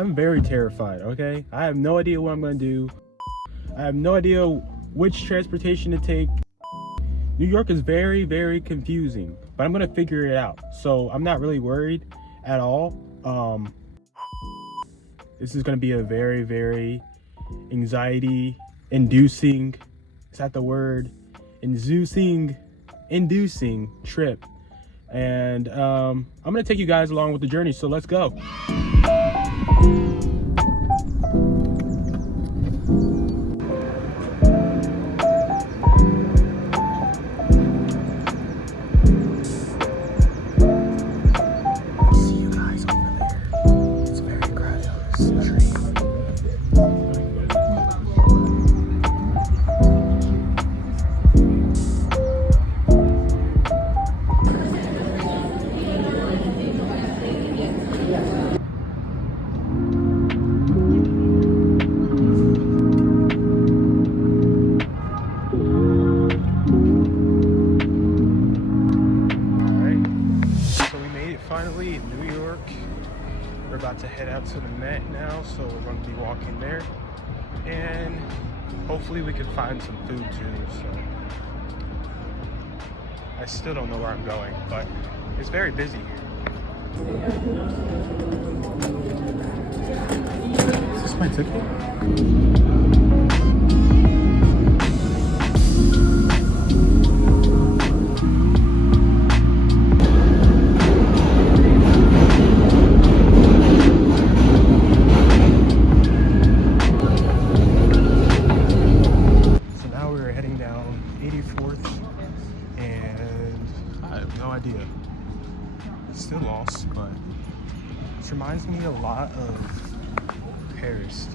I'm very terrified, okay? I have no idea what I'm gonna do. I have no idea which transportation to take. New York is very, very confusing, but I'm gonna figure it out. So I'm not really worried at all. This is gonna be a very, very anxiety inducing, is that the word? Inducing trip. And I'm gonna take you guys along with the journey, so let's go. Finally in New York. We're about to head out to the Met now, so we're going to be walking there, and hopefully we can find some food too. So I still don't know where I'm going, but it's very busy here. Is this my ticket? Still lost, but this reminds me a lot of Paris.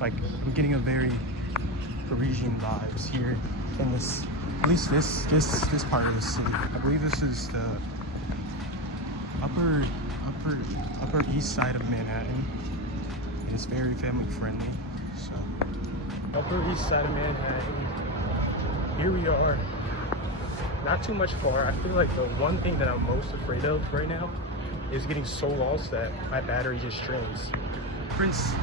Like, I'm getting a very Parisian vibes here in this, at least this part of the city. I believe this is the upper east side of Manhattan. It's very family friendly. So upper east side of Manhattan. Here we are. Not too much far. I feel like the one thing that I'm most afraid of right now is getting so lost that my battery just drains. The difference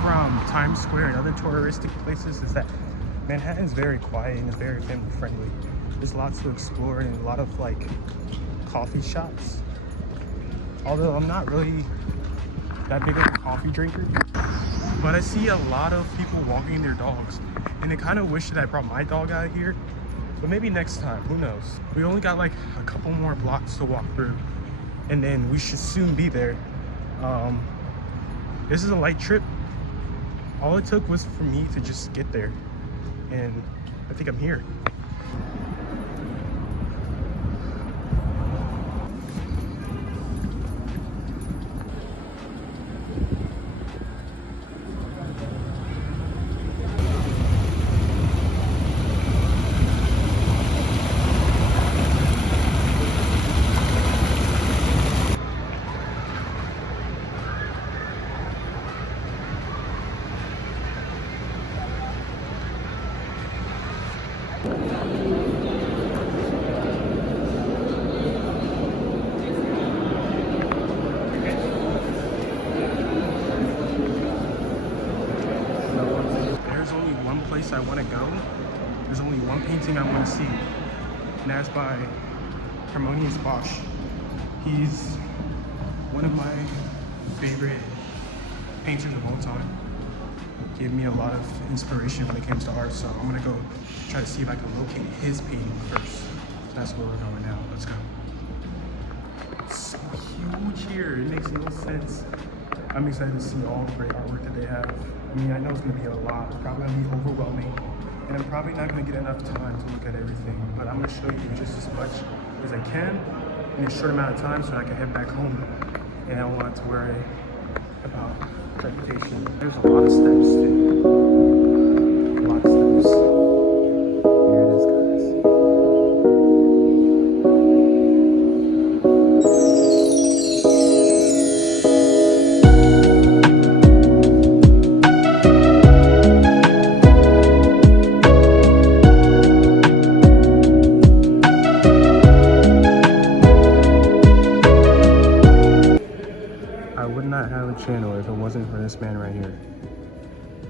from Times Square and other touristic places is that Manhattan is very quiet and it's very family friendly. There's lots to explore and a lot of like coffee shops. Although I'm not really that big of a coffee drinker, but I see a lot of people walking their dogs, and I kind of wish that I brought my dog out here. But maybe next time, who knows? We only got like a couple more blocks to walk through, and then we should soon be there. This is a light trip. All it took was for me to just get there, and I think I'm here. There's only one place I want to go. There's only one painting I want to see, and that's by Harmonious Bosch. He's one of my favorite painters of all time. Gave me a lot of inspiration when it comes to art, so I'm gonna go try to see if I can locate his painting first. So that's where we're going now. Let's go. It's so huge here, it makes no sense. I'm excited to see all the great artwork that they have. I mean, I know it's gonna be a lot, it's probably gonna be overwhelming, and I'm probably not gonna get enough time to look at everything, but I'm gonna show you just as much as I can in a short amount of time so I can head back home and I don't want to worry about transportation. There's a lot of steps too. A lot of steps. Here it is, guys. channel if it wasn't for this man right here.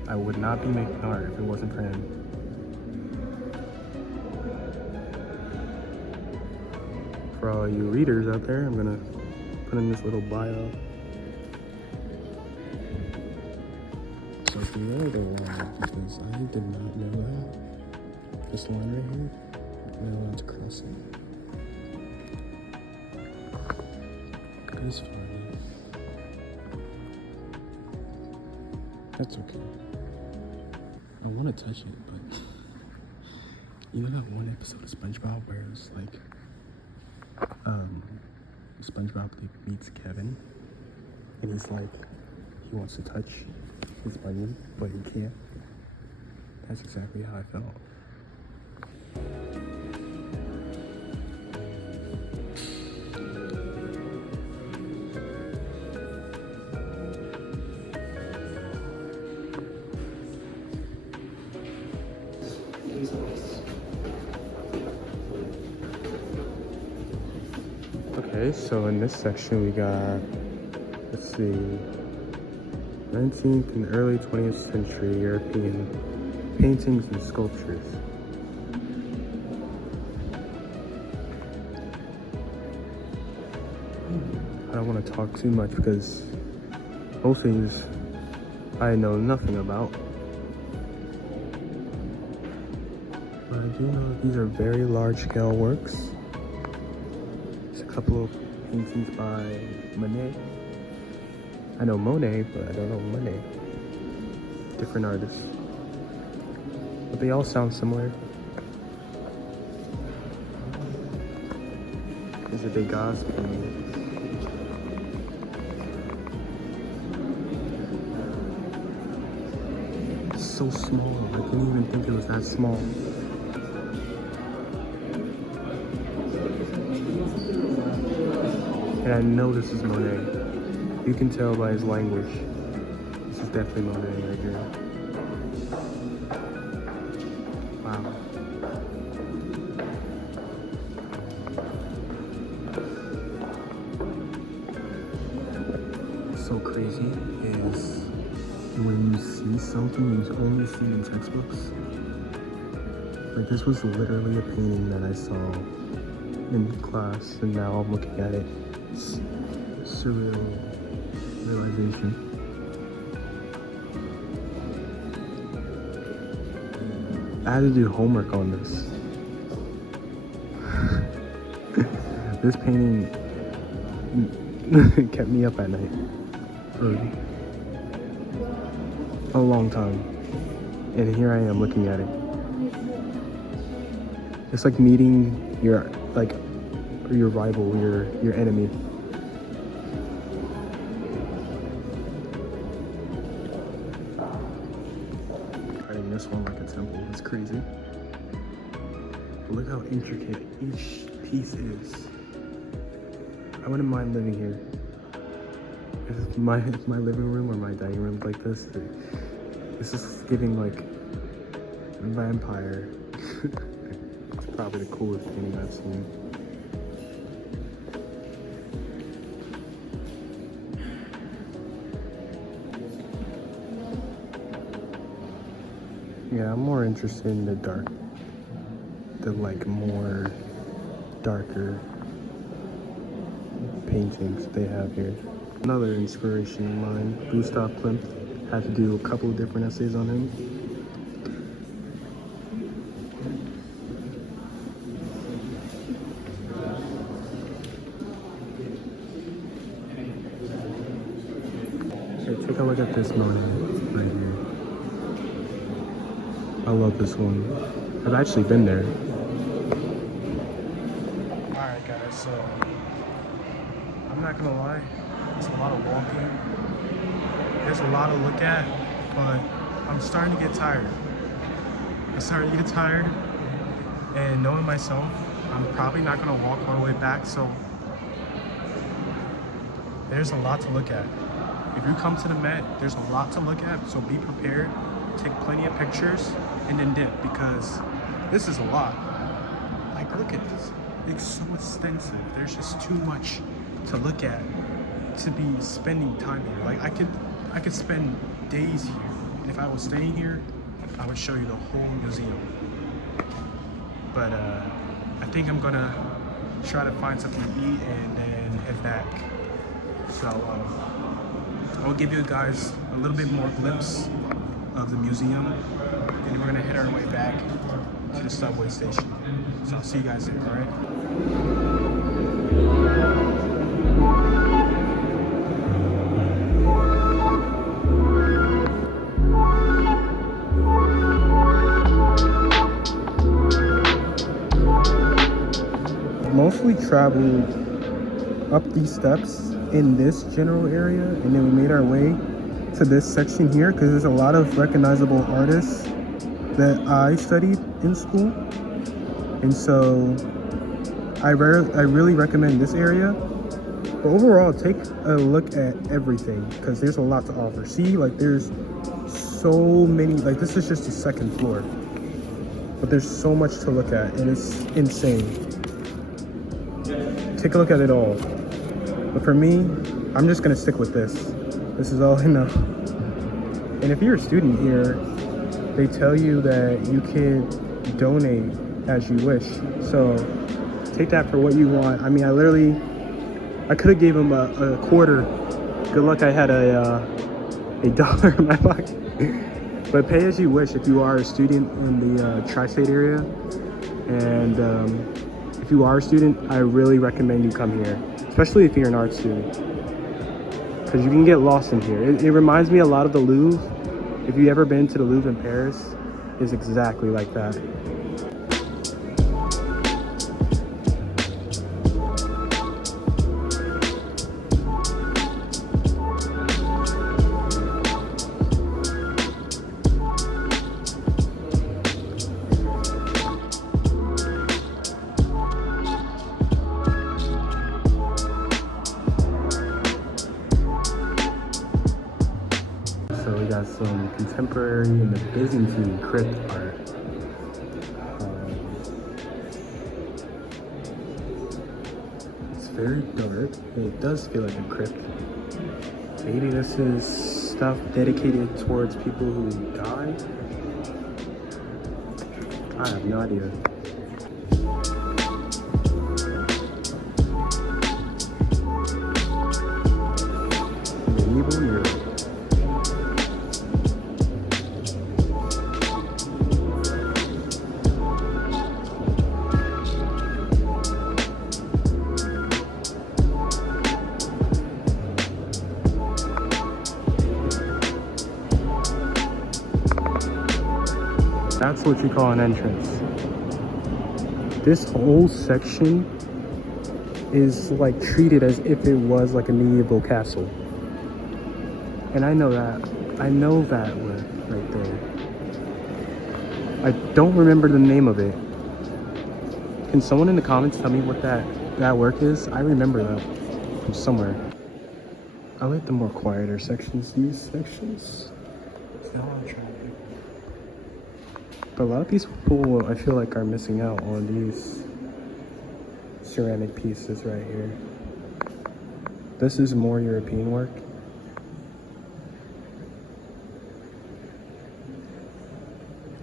I would not be making art if it wasn't for him. For all you readers out there, I'm gonna put in this little bio. So if you know the line, because I did not know that. This line right here, I'm not allowed to cross it. It is funny. That's okay. I want to touch it, but you know that one episode of SpongeBob where it's like, SpongeBob meets Kevin, and he's like, he wants to touch his onion, but he can't. That's exactly how I felt. Okay, so in this section we got, let's see, 19th and early 20th century European paintings and sculptures. I don't want to talk too much because most of these I know nothing about. But I do know that these are very large scale works. There's a couple of paintings by Monet. I know Monet, but I don't know Monet. Different artists. But they all sound similar. There's a Degas painting. It's so small. I didn't even think it was that small. And I know this is Monet. You can tell by his language. This is definitely Monet right here. Wow. What's so crazy is when you see something you only see in textbooks. Like this was literally a painting that I saw in class, and now I'm looking at it. It's surreal realization. I had to do homework on this. This painting kept me up at night for a long time. And here I am looking at it. It's like meeting your rival, your enemy. Writing this one like a temple is crazy. Look how intricate each piece is. I wouldn't mind living here. If my living room or my dining room like this, this is giving like vampire. It's probably the coolest painting I've seen. Yeah, I'm more interested in the like more darker paintings they have here. Another inspiration of mine, Gustav Klimt. Had to do a couple of different essays on him. Here, take a look at this Monet right here. I love this one. I've actually been there. Alright guys, so I'm not gonna lie, it's a lot of walking. There's a lot to look at, but I'm starting to get tired. And knowing myself, I'm probably not gonna walk all the way back, so there's a lot to look at. If you come to the Met, there's a lot to look at, so be prepared. Take plenty of pictures and then dip, because this is a lot. Like, look at this. It's so extensive. There's just too much to look at. to be spending time here. Like I could spend days here. And if I was staying here, I would show you the whole museum. But I think I'm gonna try to find something to eat and then head back. So I'll give you guys a little bit more glimpse of the museum, and then we're gonna head our way back to the subway station. So I'll see you guys there, all right? Mostly traveled up these steps in this general area, and then we made our way to this section here because there's a lot of recognizable artists that I studied in school, and so I really recommend this area. But overall, take a look at everything because there's a lot to offer. See, like there's so many, like this is just the second floor, but there's so much to look at and it's insane. Take a look at it all. But for me, I'm just gonna stick with this. This is all I know. And if you're a student here, they tell you that you can donate as you wish. So take that for what you want. I mean, I could have gave him a quarter. Good luck I had a dollar in my pocket. But pay as you wish if you are a student in the tri-state area. And if you are a student, I really recommend you come here, especially if you're an art student, because you can get lost in here. It reminds me a lot of the Louvre. If you've ever been to the Louvre in Paris, it's exactly like that. Got some contemporary and the Byzantine crypt art. It's very dark, and it does feel like a crypt. Maybe this is stuff dedicated towards people who died. I have no idea. Medieval Europe. That's what you call an entrance. This whole section is like treated as if it was like a medieval castle. And I know that one right there. I don't remember the name of it. Can someone in the comments tell me what that work is? I remember that from somewhere. I like the more quieter sections. These sections, it's not on traffic. But a lot of these people, I feel like, are missing out on these ceramic pieces right here. This is more European work.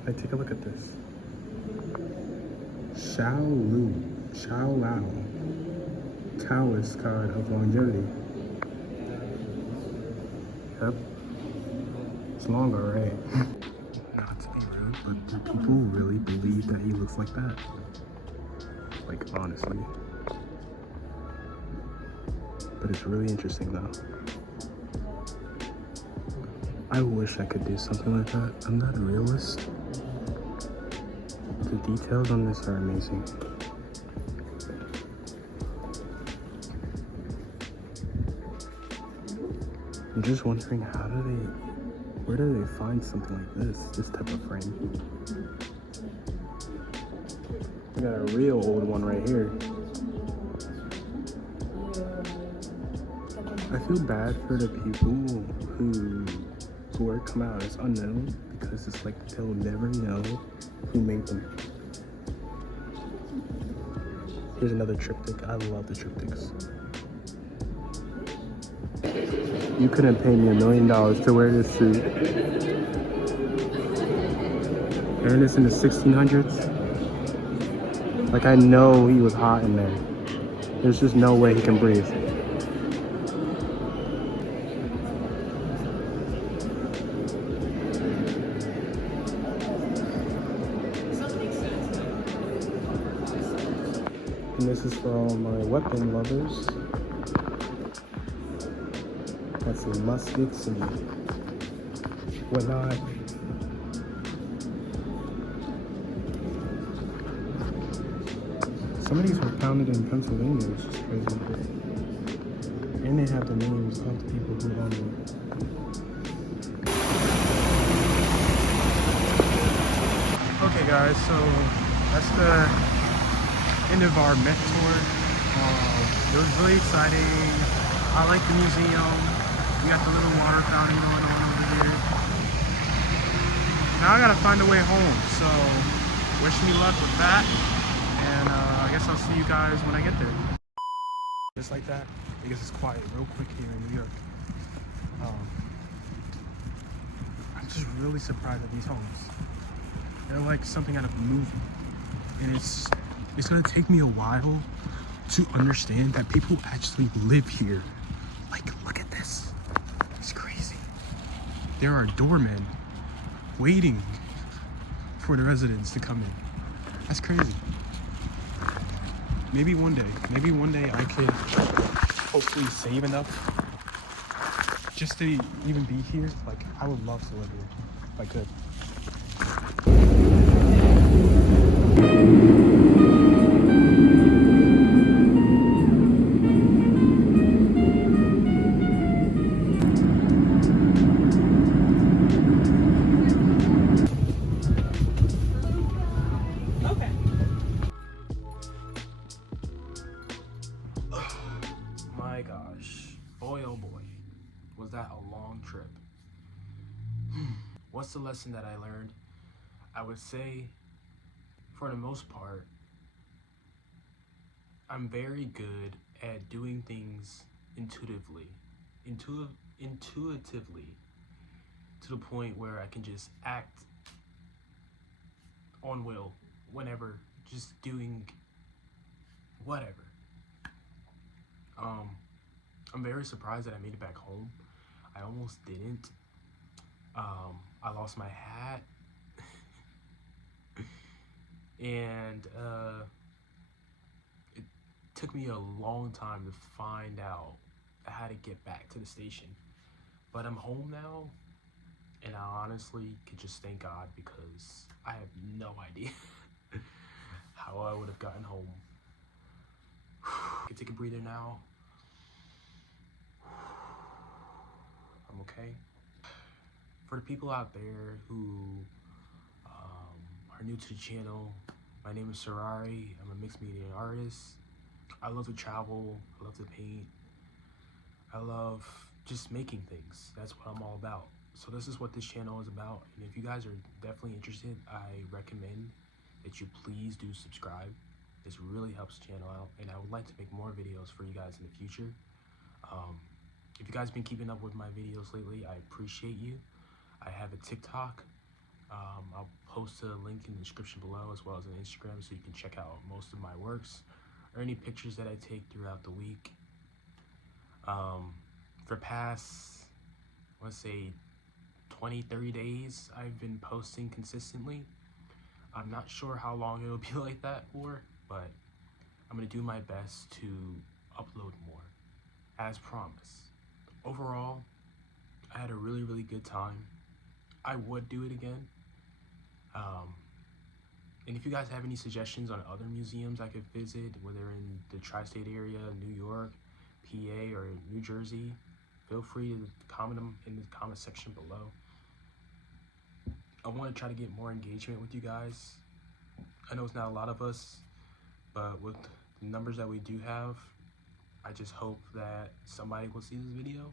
Like, take a look at this. Shao Lao. Taoist card of longevity. Yep. It's long, alright. Not to be rude, but do people really believe that he looks like that? Like, honestly. But it's really interesting though. I wish I could do something like that. I'm not a realist. The details on this are amazing. I'm just wondering, where do they find something like this type of frame? We got a real old one right here. I feel bad for the people whose work come out as unknown, because it's like they'll never know who made them. Here's another triptych. I love the triptychs. You couldn't pay me $1 million to wear this suit. And it's in the 1600s. Like, I know he was hot in there. There's just no way he can breathe. And this is for all my weapon lovers. Got some muskets and whatnot. Some of these were founded in Pennsylvania, which is crazy. And they have the names of the people who own them. Okay guys, so that's the end of our Met tour. It was really exciting. I like the museum. We got the little water fountain going on over here. Now I gotta find a way home, so wish me luck with that. And I guess I'll see you guys when I get there. Just like that, I guess it's quiet real quick here in New York. I'm just really surprised at these homes. They're like something out of a movie. And it's gonna take me a while to understand that people actually live here. Like, look at this. It's crazy. There are doormen waiting for the residents to come in. That's crazy. Maybe one day I could hopefully save enough just to even be here. Like, I would love to live here if I could. My gosh, boy oh boy, was that a long trip. What's the lesson that I learned? I would say, for the most part, I'm very good at doing things intuitively, to the point where I can just act on will whenever, just doing whatever. I'm very surprised that I made it back home. I almost didn't. I lost my hat. And it took me a long time to find out how to get back to the station. But I'm home now, and I honestly could just thank God, because I have no idea how I would have gotten home. I can take a breather now. I'm okay. For the people out there who are new to the channel, my name is Serari. I'm a mixed media artist. I love to travel. I love to paint. I love just making things. That's what I'm all about. So this is what this channel is about. And if you guys are definitely interested, I recommend that you please do subscribe. This really helps the channel out, and I would like to make more videos for you guys in the future. If you guys been keeping up with my videos lately, I appreciate you. I have a TikTok. I'll post a link in the description below, as well as an Instagram, so you can check out most of my works or any pictures that I take throughout the week. For past, let's say 20-30 days, I've been posting consistently. I'm not sure how long it'll be like that for, but I'm gonna do my best to upload more, as promised. Overall, I had a really, really good time. I would do it again. And if you guys have any suggestions on other museums I could visit, whether in the tri-state area, New York, PA, or New Jersey, feel free to comment them in the comment section below. I want to try to get more engagement with you guys. I know it's not a lot of us, but with the numbers that we do have, I just hope that somebody will see this video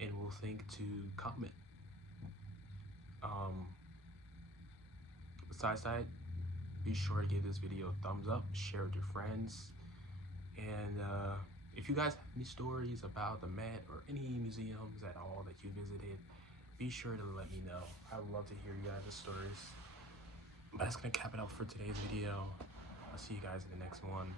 and will think to comment. Besides that, be sure to give this video a thumbs up, share it with your friends, and if you guys have any stories about the Met or any museums at all that you visited, be sure to let me know. I would love to hear you guys' stories. But that's gonna cap it out for today's video. I'll see you guys in the next one.